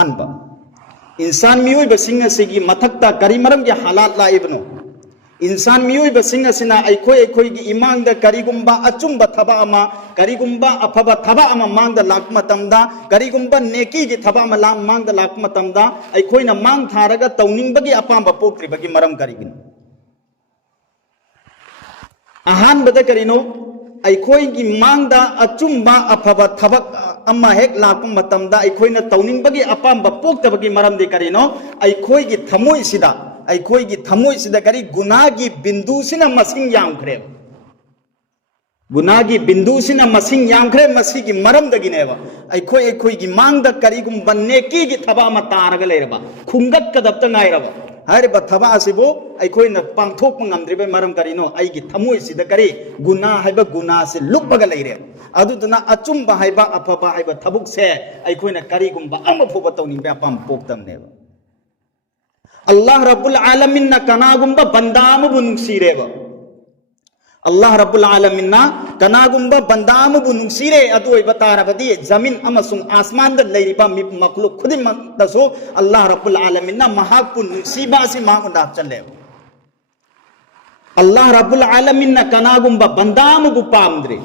इंसान मियोय बसिंग असिगी मथक्ता करी मरम के हालात लाइबनो इंसान मियोय बसिंग असिना अखोय की इमांग द करीगुंबा अचुंबा थबा अमा करीगुंबा अफबा थबा अमा मांग द लाक मतमदा करीगुंबा नेकी की थबा अमा लांग मांग द लाक मतमदा अखोयना मांग थारगा तौनिंबगी अपांबा पोक्त्रिबगी मरम करीगिन आहान बदा करीनो अखोय की मांग द अचुंबा अफबा थबा अमा हेक लाक मतमदा अखोयना तौनिंबगी अपांबा पोक्तबगी मरम दे करीनो अखोय की थमोय सिदा अखोय की थमोय सिदा करी गुनाह की बिंदु सिना मसिंग यामख्रे गुनाह की बिंदु सिना मसिंग यामख्रे मसी की मरम दगिनेबा अखोय की मांग द करीगुम बन्नेकी की थबा अमा तारगा लेरबा खुंगत कदप्त नायरबा हारिबा थबा असिबो अखोयना पांथोक ngamdribe maram karino aigi thamoi sida kari guna haiba guna se lukbaga leire aduduna achumba haiba afaba haiba thabuk se aikoina kari gumba ama phoba tawning ba pam poktam neba Allah Rabbul Alamin na kanagumba bandamu bunung sireba Allah Rabbul Alamin na kanagumba bandamu bunung sire adu ibatara badi zamin amasung asman da leiriba makhluk khudim daso Allah Rabbul Alamin na mahapun siba si maunda chaleba Allah Rabbul Alamin na kanagumba bandamu bu pamdre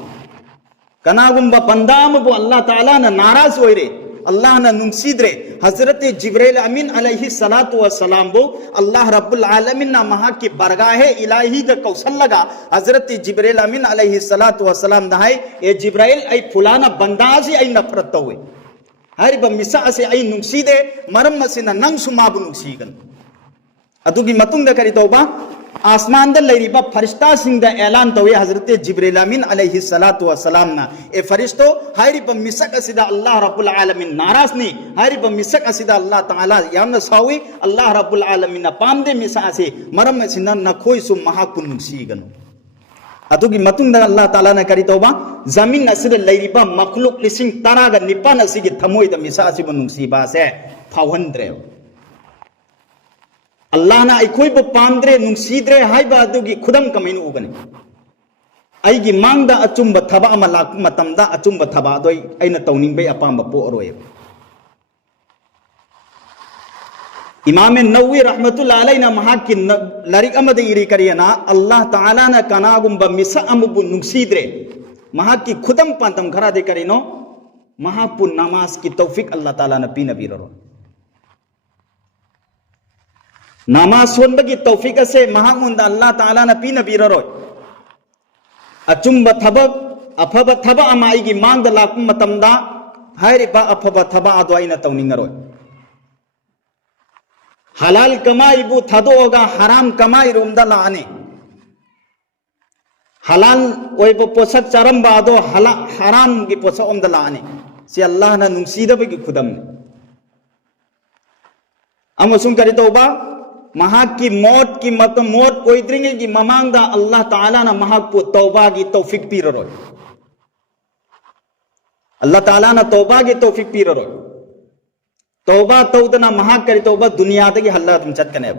kanagumba bandamu bu Allah Ta'ala na naraz hoire Allah na nungsidre Hazrat Jibril Amin alaihi salatu wassalam bo Allah Rabbul Alamin na maha ki bargahe ilahi da kausal laga Hazrat Jibril Amin alaihi salatu wassalam dahai e Jibril ay fulana bandazi ay nafrat tawe hari ba misa ase ay nungside maram masina nang sumabu nungsigan adugi matung da kari tauba आसमान the लैरिबा Firishta Singh the ऐलान तवे हजरत जिब्रील अमीन अलैहि सलातु वसलाम ना ए फरिश्तो हारिबा मिसक असिदा अल्लाह रब्बुल आलमीन नाराज नी हारिबा मिसक असिदा अल्लाह ताला यामना सावी अल्लाह रब्बुल आलमीन ना पामदे मिसा असे मरम सिना नखोय सु महाकुन नुसीगनो अदुगी मतुंग द अल्लाह ताला ना करि तौबा जमीन असिदा लैरिबा मखलुक लिसिंग तरागा निपान असिगी थमोय द मिसा असिबा नुसीबा से फावहंद्रे Allah na aikoy bo pamdre nungsidre haiba adugi khudam kamain ugani aigi mangda achumba thaba ama lak matamda achumba thaba doi aina tawning be apamba po roye Imam Nawawi rahmatullah alayhi na mahaki larik amade iri kariyana Allah Ta'ala na kanagumba misa amubu nungsidre mahaki khudam pantam khara de karino mahapun namaz ki tawfik Allah Ta'ala na pina biraro नमाज सोन बगी तौफीक से महामुंद अल्लाह ताला न P नबी ररो अचुंब थब अफब थब अमाई की मांग the लाक मतमदा हारिबा अफब थब अदवाई न तौनिंग रो हलाल कमाई बु थदोगा हराम कमाई रोमदा लाने हलाल ओइब पोसक चरम बादो हराम की पोसक ओमदा लाने से अल्लाह न नुसीद बगी खुदम अमसुम करि तौबा महाक की मौत की मौत ओइद्रिंगे की ममांगदा अल्लाह ताला ना महाक पु तौबा की तौफीक पीररो अल्लाह ताला ना तौबा की तौफीक पीररो तौबा तौदना महाक करी तौबा दुनिया तगी हल्ला तुम चत कने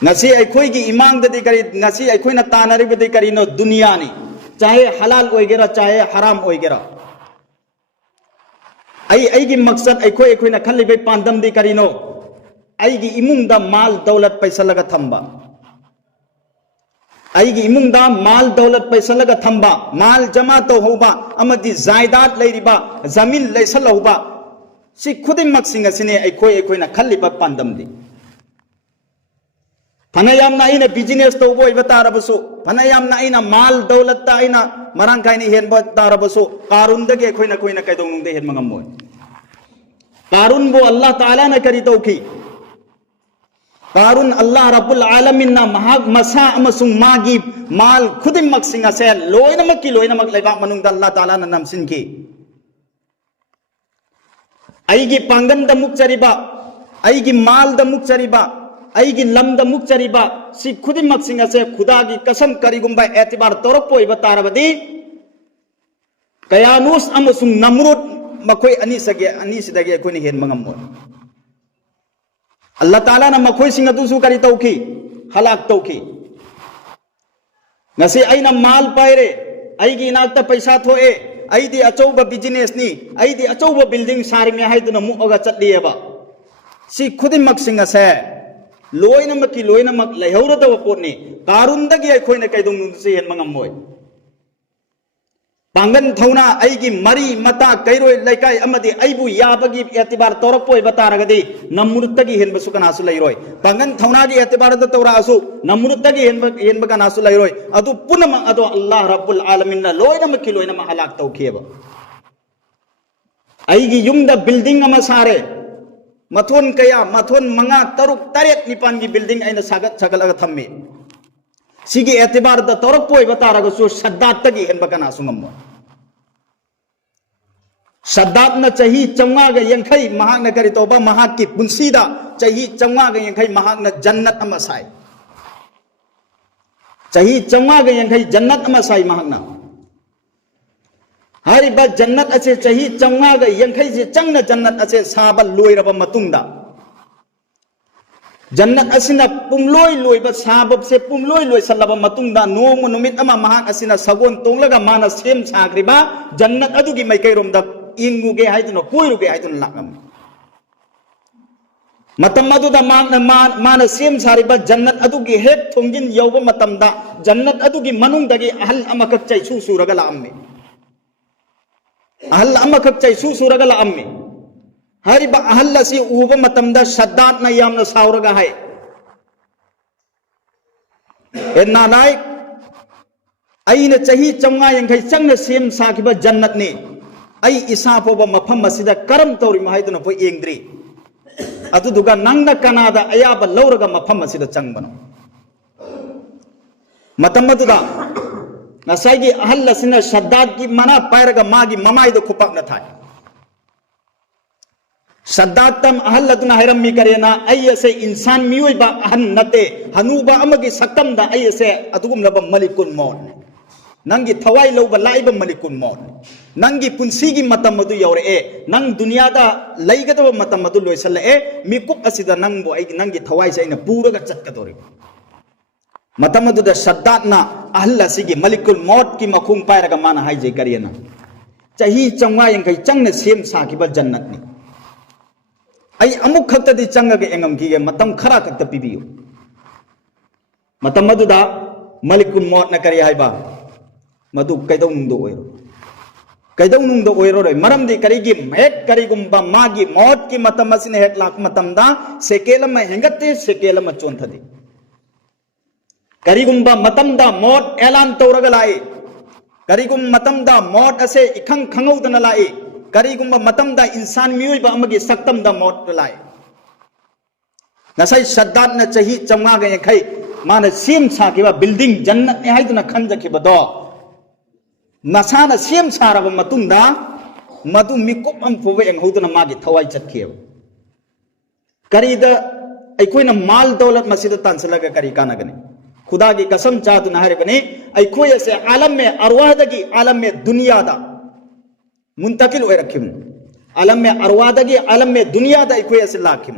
ngasi akhoi की इमांग दे करी ngasi akhoi ना तानरी बदे करी नो दुनिया ने चाहे हलाल ओइगेरा चाहे हराम ओइगेरा आई की मकसद akhoi ना खल्ली बे पांदम दे करी नो आईगी इमुंगदा माल दौलत पैसा लगा थंबा आईगी इमुंगदा माल दौलत पैसा लगा थंबा माल जमा तो होबा अमदी जायदाद लेरिबा जमीन लेसल होबा सि खुदिम मक्सिंग सिने अखोय ना खल्लिबा पांदम दि फनायाम ना इना बिजनेस तो बोय बतारबसु फनायाम ना इना माल दौलत ता इना मरांग काइनी हेन बतारबसु कारुन दगे अखोय ना कोई ना कैदोंग दे हेन मंगमोय कारुन बो अल्लाह ताला ना करी तौकी कारुन अल्लाह रब्बुल आलमीन ना महाग मसा अमसुंग मागी माल खुदिम मक्सिंगा से लोइनमक लेबा मनुंग अल्लाह ताला ना नमसिन की आईगी पांगन द मुक्चरिबा आईगी माल द मुक्चरिबा आईगी लम द मुक्चरिबा सि खुदिम मक्सिंगा से खुदा की कसम करिगुंबा एतिबार तोरपो इबतारबदी कयानुस अमसुंग नमरुद मखोय अनि सिदगे अखोयनि हेन मंगमो अल्लाह ताला ना मखोय सिंग अदुसु करी तौकी हलाक तौकी ngasi aina mal paire aigi inakta paisa thoe अईदी अचौबा बिजनेस नि अईदी अचौबा बिल्डिंग सारी में हाइदुना मुअगा चटलिएबा सी खुदिमक सिंग असे लोइनमकी लोइनमक लेहौरदव पोटनी कारुंदगी अखोइना कैदोंनुसे हेन मंगमोय पांगन थौना अईगी मरी मता कैरोय लैकाय अमदी अईबु याबगी एतिबार तोरपोय बतारगदी नमुरुतगी हेनबसु कनासु लैरोय पांगन थौनागी एतिबार द तौरासु नमुरुतगी हेनब कनासु लैरोय अदु पुनम अदो अल्लाह रब्बुल आलमीन ना लोइनमकी लोइनम हलाक तौखेबा अईगी युमदा बिल्डिंग अमा सारे मथोन कया मथोन मंगा तरुक तरेत निपान की building अइना Sagar सगलगा थम्मे सिगी एतिबार the तौरपोय बतारगसु Saddat तगी हेनब Kanasu ngam Saddat न चाही चंगा ग यंखई महाक न करी तोबा महाक की पुंसीदा चाही चंगा ग यंखई महाक न जन्नत अमा साई चाही चंगा ग यंखई जन्नत अमा साई महाक न हारिबा जन्नत असे चाही चंगा ग यंखई से चंग न जन्नत असे साबा लोइरबा मतुंगदा जन्नत असिना पुंगलोय लोइबा साबब से पुंगलोय लोय सल्लबा मतुंगदा नोंग नुमित अमा महाक असिना सगोन तोंगलगा माना सेम साग्रिबा जन्नत अदुगी मैकैरोमदा इंगुगे हाइदुना कोइरुगे हाइदुना लाकम मतम मदुदा माना सेम सारिबा जन्नत अदुगी हेक थोंगिन यौबा मतमदा जन्नत अदुगी मनुंगदगी अहल अमकक चैसु सुरगा लाअम्मे अहल अमकक चैसु सुरगा लाअम्मे हरिबा अहल असि उबा मतमदा सद्दात ना यामना सावरगा हाय एन्ना नाय अइना चाही चंगा यंखै चंगना सेम साखिबा जन्नत ने आई इसा फोबा मफम मसिदा करम तौरी माहाइदुना फो एंग्द्री अदुदुगा नंगना कनादा अयाबा लौरगा मफम मसिदा चंगबनो मतमदुदा नसाइगी अहल लसिना सद्दात की मना पायरगा मागी ममाइदो खुपकना थाय सद्दातम अहल लदुना हैरम्मी करेना अयसे इंसान मियोइबा अहन नते हनुबा अमगी सक्तमदा अयसे अदुगुम लब मलिकुन मौत नंगी थवाई लौबा लाइबा मलिकुन मौत नंगी पुंसीगी मतम मदु यौरे नंग दुनियादा लैगदबा मतम मदु लोइसल्ले मिकुप असिदा नंगबो आई नंगी थवाई से पूरगा चटकदोरि मतम मदुदा सद्दातना अहल असिगी मलिकुल मौत की मखुंग पायरगा माना हाइजे करियना चाही चंगा यंखै चंगना सेम साखिबा जन्नत नि आई अमुक खक्तदी चंगगे एंगम की मतम खरा खक्ता पिबियो मतम मदुदा मलिकुल मौत न करि हाइबा मदु कैदौनुंदो ओइरो कैदौनुंदो ओइरो रे मरमदी करिगी हेक करिगुंबा मागी मौत की मतम असिने हेक लाक मतमदा सेकेलम हेंगते सेकेलम चोंथदी करिगुंबा मतमदा मौत ऐलान तौरगा लाए करिगुम मतमदा मौत असे इखंग खंगौदना लाए करिगुंबा मतमदा इंसान मियोइबा अमगी सक्तमदा मौत लाए नसाई सद्दात न चाही चंगा ग यंखै माना सेम साखिबा बिल्डिंग जन्नत ने हाइदुना खंजखिबदो नसाना सेम सारबा मतुंदा मदु मिकुप अम फुबा एंगौदना मागी थवाई चटखेब करीदा अखोइना माल दौलत मसिदा तानसलगा करी कानगने खुदा की कसम चादुना हरिबने अखोय से आलम में अरवाहदगी आलम में दुनियादा मुंतकिल ओय रखिम आलम में अरवाहदगी आलम में दुनियादा अखोय से लाखिम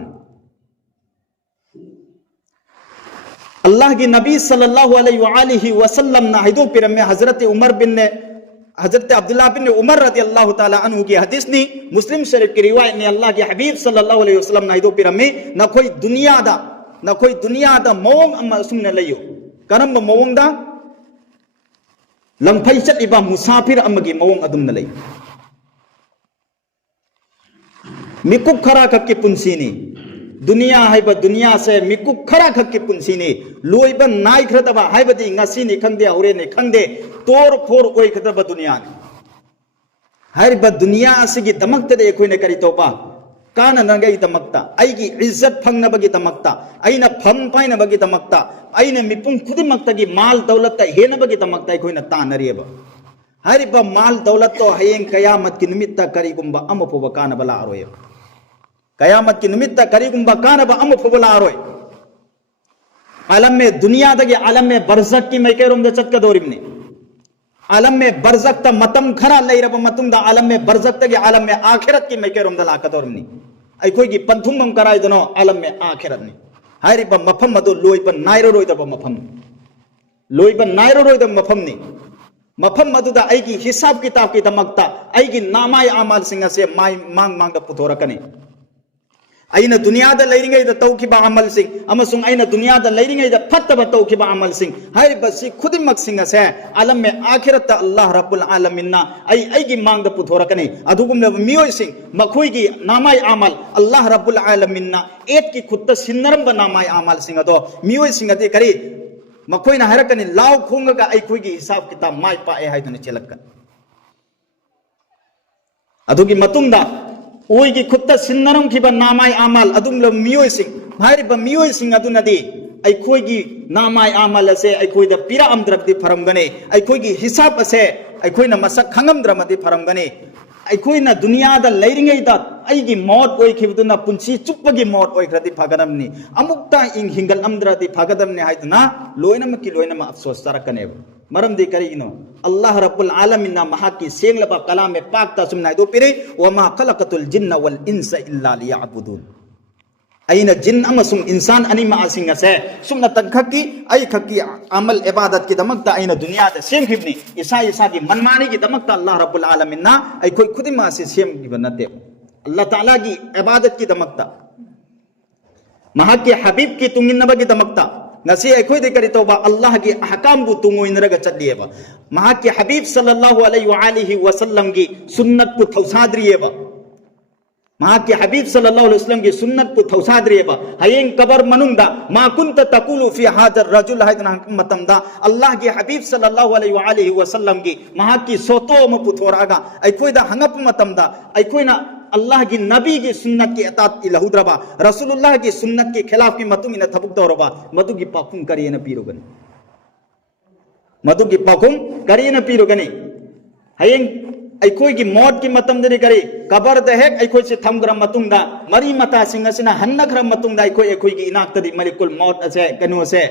अल्लाह की नबी सल्लल्लाहु अलैहि वसल्लम ना हिदो पिरम में हजरत अब्दुल्लाह बिन उमर रदियल्लाहु ताला अन्हु की हदीस नी मुस्लिम शरीफ की रिवायत ने अल्लाह के हबीब सल्लल्लाहु अलैहि वसल्लम ना हिदो पिरम में न कोई दुनियादा मोंग अमा सुमने लयो करम मोंग दा लंफै चटिबा मुसाफिर अमगी मोंग अदुम न लई मिकुप खरा कक्की पुंसीनी दुनिया हाइब दुनिया से मिकुप खरा खक्की पुंसीनी लोइबा नाइख्रदबा हाइबदी ngasiनी खंगदे हौरेनी खंगदे तोर फोर ओइखदबा दुनिया हाइब दुनिया असिगी दमक्तदे अखोइने करि तोपा काना नगई दमक्ता आइगी इज्जत फंगनबगी दमक्ता आइना फम पाइनबगी दमक्ता आइना मिपुंग खुदिमक्तगी माल दौलत हेनबगी दमक्ता अखोइना तानरियबा हाइब माल दौलत तो हयेंग कयामत की निमित्ता करिगुंबा अमफोबा कानबला आरोय कयामत की निमित्ता करिगुंबा कानबा अमफोबला आरोय आलम में दुनिया दगे आलम में बरज़क की मैकेरोम द चटकदोरिमने आलम में बरज़क त मतम खरा लैरब मतुंदा आलम में बरज़क तगे आलम में आखिरत की मैकेरोम द लाकदोरिमने अखोइगी पंथुंगम कराइदनो आलम में आखिरत ने हाइरिबा मफम अदो लोइबा नाइरोरोइदबा मफम लोइबा नाइरोरोइदबा मफम ने मफम मदुदा आइगी हिसाब किताब की दमकता आइगी नामाय आमाल सिंह से माय मांग मांग पुथोरकने अइना दुनिया दा लैरिंगै दा तौखिबा अमल सिंह अमसुंग अइना दुनिया दा लैरिंगै दा फत्तबा तौखिबा अमल सिंह हाइबसी खुदिमक सिंह से आलम में आखिरत अल्लाह रब्बुल आलमीन ना आइगी मांग दा पुथोरकने अदुगुम मियोय सिंह मखोइगी नामाय आमल अल्लाह रब्बुल आलमीन ना एत की खुत्ता सिन्नरम बा नामाय आमल सिंह दो मियोय सिंह दे करी मखोइना हरकने लाव खोंगगा अइखोइगी हिसाब किताब माय पाए हाइदुने चेलक्कन अदुगी मतुंगदा ओइगी खुत्ता सिन्नरम खिबा नामाय आमल अदुमलो मियोय सिंह हाइरिबा मियोय सिंह अदुनदी अइखोइगी नामाय आमल असे अइखोइदा पिरा अमद्रबदी फरमगने अइखोइगी हिसाब असे अइखोइना मसक खंगमद्रमदी फरमगने अइखोइना दुनियादा लैरिंगैदा अइगी मौत ओइखिबदुना पुंसी चुप्पगी मौत ओइखरदी फगदमनी अमुक्ता इंग हिंगल अमद्रदी फगदमने हाइदुना लोइनमकी लोइनम अफसोस तरकनेब मरमदी करिनो अल्लाह रब्बुल आलमीन ना महाकी सेंगलबा कलाम पाक ता सुमनाय दो पिरे वमा खलकतुल जिन्न वल इंसा इल्ला लियअबुदून अइना जिन अमसुंग इंसान अनिमा असिंग से सुमना तखकी अइ खकी अमल इबादत की दमकता अइना दुनिया दा सेमखिबनी इसा इसा की मनमानी की दमकता अल्लाह रब्बुल आलमीन ना अइ कोई खुदिमा से सेमखिब नते अल्लाह ताला की इबादत की दमकता महाकी हबीब की तुंगिनबा की दमकता ngasi akhoi de kari toba Allah gi ahkam bu tungo inraga chadlieba maha ki habib sallallahu alaihi wa alihi wa sallam gi sunnat pu thausadrieba maha ki habib sallallahu alaihi wasallam gi sunnat pu thausadrieba hayeng kabar manungda ma kunta taqulu fi hadha rajul haidna matamda Allah gi habib sallallahu alaihi wa alihi wa sallam gi maha ki soto ma pu thoraga akhoi da hangap matamda akhoi na अल्लाह की नबी की सुन्नत की अतात इलहुद्रबा रसूलुल्लाह की सुन्नत के खिलाफ की मतुंग इन थबुक दौरबा मतु की पाकुम करिए न पीरोगनी मतु की पाकुम करिए न पीरोगनी हयेंग अइखोई की मौत की मतम दे करी कबर दहेक अइखोई से थमग्रम मतुंगदा मरी मता सिंह सिना हन्नग्रम मतुंगदा अइखोई अइखोई की इनाक्तदी मलिकुल मौत असे कनु से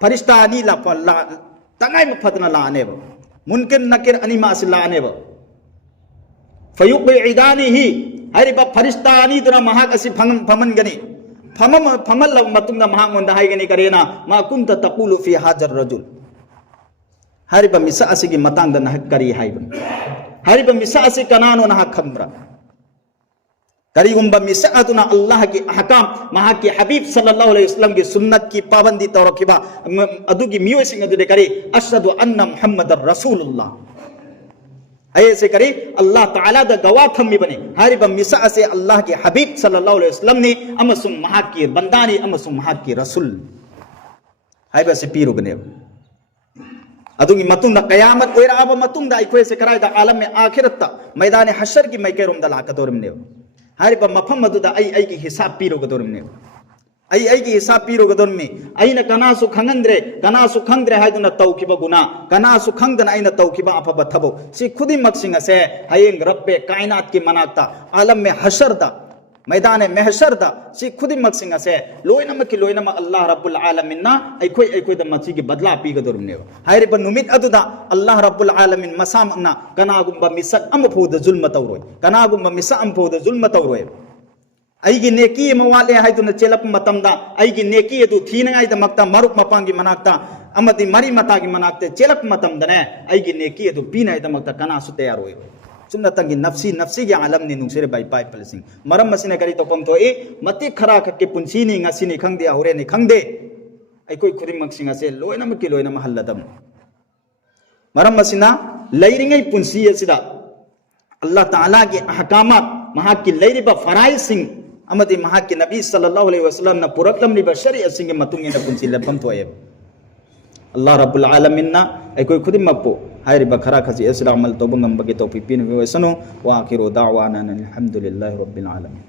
फरिश्ता अनी ला तंगाई मफतना लानेब मुनकिन नकिर अनिमा से लानेब फयुक इदानी ही हरिबा फरिश्ता अनी दुना महाक असि फमन गनी फमल मतुंगदा महाक मोंदा हाइगनी करेना मा कुंत तकुलु फी हाजर रजुल हरिबा मिसा असि की मतंगदा नहक करी हाइबन हरिबा मिसा असि कनानो नहक खंब्रा करीगुंबा मिसा अदुना अल्लाह की अहकाम महा की हबीब सल्लल्लाहु अलैहि वसल्लम की सुन्नत की पाबंदी तौरखिबा अदुगी मियो सिंह अदुदे करी अशहदु अन्ना मुहम्मदर रसूलुल्लाह ऐसे करी अल्लाह ताला द गवाह थम्मी बने हरिबा मिसा से अल्लाह के हबीब सल्लल्लाहु अलैहि वसल्लम ने अमसुम महा की बंदानी अमसुम महा की रसूल हाइबा से पीरो बने अदुगी मतुंदा कयामत ओइराबा मतुंदा अइखोय से करायदा आलम में आखिरत मैदान हशर की मैकेरुम दला कदोरमने हरिबा मफम मदुदा आई की हिसाब पीरो गदोरमने आई की हिसाब पीरो गदोरमे अइना कनासु खंगंद्रे हाइदुना तौखिबा गुना कनासु खंगदना अइना तौखिबा अफबा थबो सि खुदी मक्सिंग से हयेंग रब्बे कायनात की मनाक्ता आलम में हशरदा मैदान महशरदा सि खुदी मक्सिंग से लोइनम अल्लाह रब्बुल आलमीन ना अइखोय द मछि की बदला पी गदोरमने हाइरिबा नुमित अदुदा अल्लाह रब्बुल आलमीन मसामना कनागुंबा मिसक अमफोद जुल्म तौरोय कनागुंबा मिसा अमफोद जुल्म तौरोय अइगी नेकी मवाले हाइदुना चेलप मतमदा अइगी नेकी अदु थीनगाई दमक्ता मरुक मपांगी मनाक्ता अमदि मरी मतागी मनाक्ते चेलप मतमदने अइगी नेकी अदु पीनाई दमक्ता कनासु तैयार होय सुमना तंगी नफ्सी के आलम ने नुंगसेरे बाई पाई पलसिंग मरम मसिने करी तो पम तो ए मति खरा के पुंसी नि ngasi नि खंगदे होरे नि खंगदे अइखोय खुदिम मक्सिंग से लोइनम की लोइनम हल्लदम मरम मसिना लैरिंगै पुंसी असिदा अल्लाह ताला के अहकामात महा की लैरिबा फराइज सिंह अमदी महा की नबी सल्लल्लाहु अलैहि वसल्लम न पुरक्तमलिबा शरीअत सिंह मतुंगी न पुंसी लपम तोय अल्लाह रब्बुल आलमीन ना अइखोय खुदिमकपो हाइरिबा खरा खसी असरा अमल तोबंगम बगे तौफीक पिन वेसनो वा आखिरु दावाना अल्हम्दुलिल्लाहि रब्बिल आलमीन।